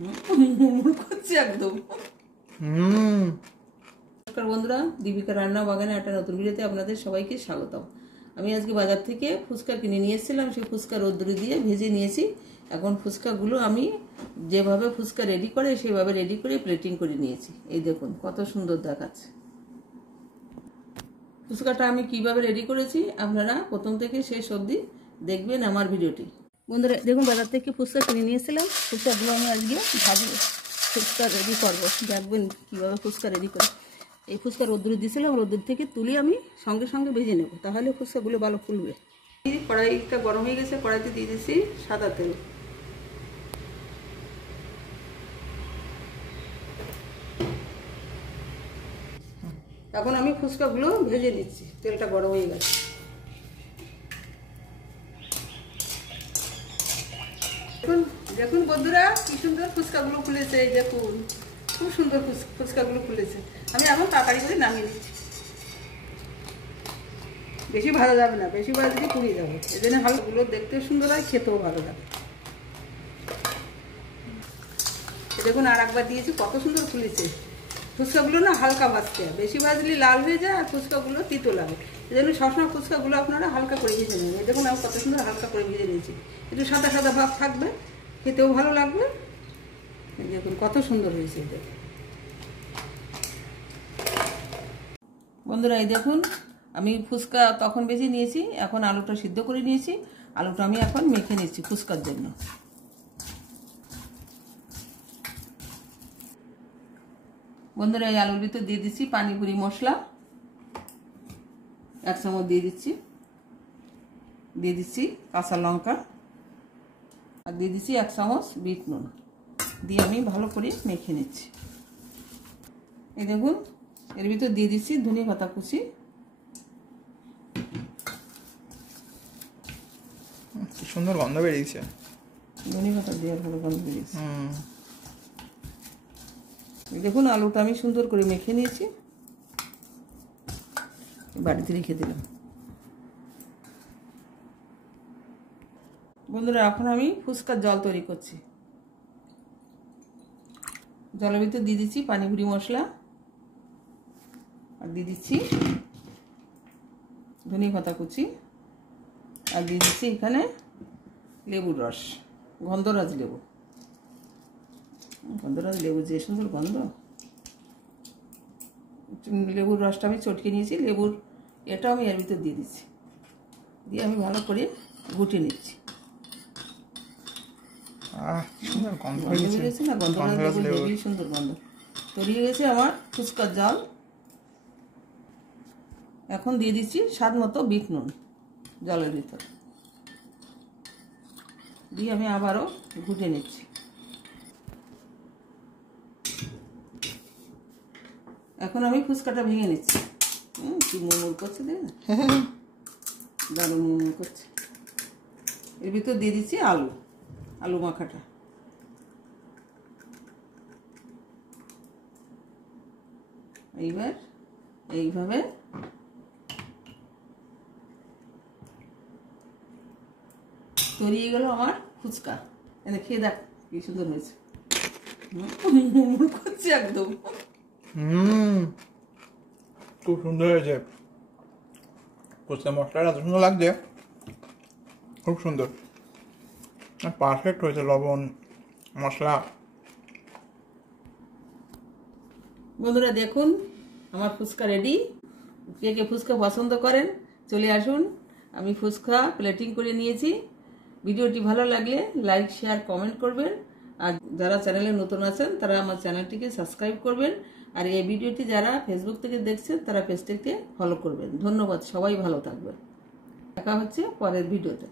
মুড় করছে একদম। নমস্কার বন্ধুরা, দীপিকা রান্না বাগানে একটা নতুন ভিডিওতে আপনাদের সবাইকে স্বাগতম। আমি আজকে বাজার থেকে ফুচকা কিনে নিয়ে এসেছিলাম। সেই ফুচকা রোদ্দুরে দিয়ে ভেজে নিয়েছি। এখন ফুচকাগুলো আমি যেভাবে ফুচকা রেডি করে সেভাবে রেডি করে প্লেটিং করে নিয়েছি। এই দেখুন কত সুন্দর দেখাচ্ছে। ফুচকাটা আমি কিভাবে রেডি করেছি আপনারা প্রথম থেকে শেষ অবধি দেখবেন আমার ভিডিওটি। বন্ধুরা দেখুন, বাজার থেকে ফুচকা কিনে নিয়েছিলাম। ফুচকাগুলো আমি আজকে ভাজবো, ফুচকা রেডি করবো। দেখবেন কীভাবে ফুচকা রেডি করে। এই ফুচকা রোদ্দুরে দিয়েছিলাম, রোদ্দুর থেকে তুলে আমি সঙ্গে সঙ্গে ভেজে নেব, তাহলে ফুচকাগুলো ভালো ফুলবে। কড়াইটা গরম হয়ে গেছে, কড়াইতে দিয়ে দিচ্ছি সাদা তেল। এখন আমি ফুচকাগুলো ভেজে নিচ্ছি, তেলটা গরম হয়ে গেছে। দেখুন বন্ধুরা কি সুন্দর ফুচকাগুলো ফুলেছে। এই দেখুন খুব সুন্দর ফুচকাগুলো ফুলেছে। আমি এখন তাড়াতাড়ি করে নামিয়ে নিচ্ছি। বেশি ভালো যাবে না, বেশি ভালো দিলে পুড়িয়ে যাবে। এই জন্য হালকাগুলো দেখতে সুন্দর হয়, খেতেও ভালো লাগে। দেখুন আর একবার দিয়েছি, কত সুন্দর ফুলেছে। ফুচকাগুলো না হালকা ভাজতে হয়, বেশি ভাজলে লাল হয়ে যায় আর ফুচকাগুলো তিতো লাগে। এই জন্য সবসময় ফুচকাগুলো আপনারা হালকা করে ভেজে নেবেন। দেখুন আমি কত সুন্দর হালকা করে ভেজে নিয়েছি। একটু সাদা সাদা ভাব থাকবে, খেতেও ভালো লাগবে। দেখুন কত সুন্দর হয়েছে। দেখুন বন্ধুরা, এই দেখুন আমি ফুচকা তখন ভেজে নিয়েছি। এখন আলুটা সিদ্ধ করে নিয়েছি। আলুটা আমি এখন মেখে নিচ্ছি ফুচকার জন্য। বন্ধুরা এই আলুর ভিতর দিয়ে দিচ্ছি পানিপুরি মশলা 1 চামচ দিয়ে দিচ্ছি কাঁচা লঙ্কা, আর দিয়ে দিচ্ছি 1 চামচ বিট নুন দিয়ে আমি ভালো করে মেখে নিচ্ছি। এই দেখুন এর ভিতর দিয়ে দিচ্ছি ধনে পাতা কুচি। সুন্দর গন্ধ বেরিয়েছে, ধনে পাতা দেওয়ার ভালো গন্ধ বেরিয়েছে। দেখুন আলুটা আমি সুন্দর করে মেখে নিয়েছি, বাড়িতে রেখে দিলাম। বন্ধুরা এখন আমি ফুচকার জল তৈরি করছি। জলের ভিতরে দিয়ে দিচ্ছি পানিপুরি মশলা, আর দিয়ে দিচ্ছি ধনে পাতা কুচি, আর দিয়ে দিচ্ছি এখানে লেবুর রস, গন্ধরাজ লেবু। গন্ধরাজ লেবু যে সুন্দর গন্ধ। লেবুর রসটা আমি চটকে নিয়েছি, লেবুর এটা আমি এর ভিতর দিয়ে দিচ্ছি, দিয়ে আমি ভালো করে গুটে নিচ্ছি। গন্ধ বেরিয়েছে না, গন্ধরাজ লেবু হেবি সুন্দর গন্ধ। তৈরি গেছে আমার ফুচকার জল। এখন দিয়ে দিচ্ছি স্বাদ মতো বিট নুন জলের ভিতর দিয়ে আমি আবারও গুটে নিচ্ছি। এখন আমি ফুচকাটা ভেঙে নিচ্ছি। কি মুড়মুড় করছে, দেখ না, দারুণ মুড়মুড় করছে। এর ভিতর দিয়ে দিচ্ছি আলু মাখাটা। এইবার এইভাবে তৈরি হয়ে গেল আমার ফুচকা। এনে খেয়ে দেখ কি সুন্দর হয়েছে। মুড়মুড় করছে একদম। খুব সুন্দর হয়েছে। ফুচকা মশলাটা এত সুন্দর লাগছে, খুব সুন্দর, পারফেক্ট হয়েছে। লবণ মশলা। বন্ধুরা দেখুন আমার ফুচকা রেডি। কে কে ফুচকা পছন্দ করেন চলে আসুন। আমি ফুচকা প্লেটিং করে নিয়েছি। ভিডিওটি ভালো লাগলে লাইক শেয়ার কমেন্ট করবেন, আর যারা চ্যানেলে নতুন আছেন তারা আমার চ্যানেলটিকে সাবস্ক্রাইব করবেন, আর এই ভিডিওটি যারা ফেসবুক থেকে দেখছেন তারা পেজটিকে ফলো করবেন। ধন্যবাদ, সবাই ভালো থাকবেন। দেখা হচ্ছে পরের ভিডিওতে।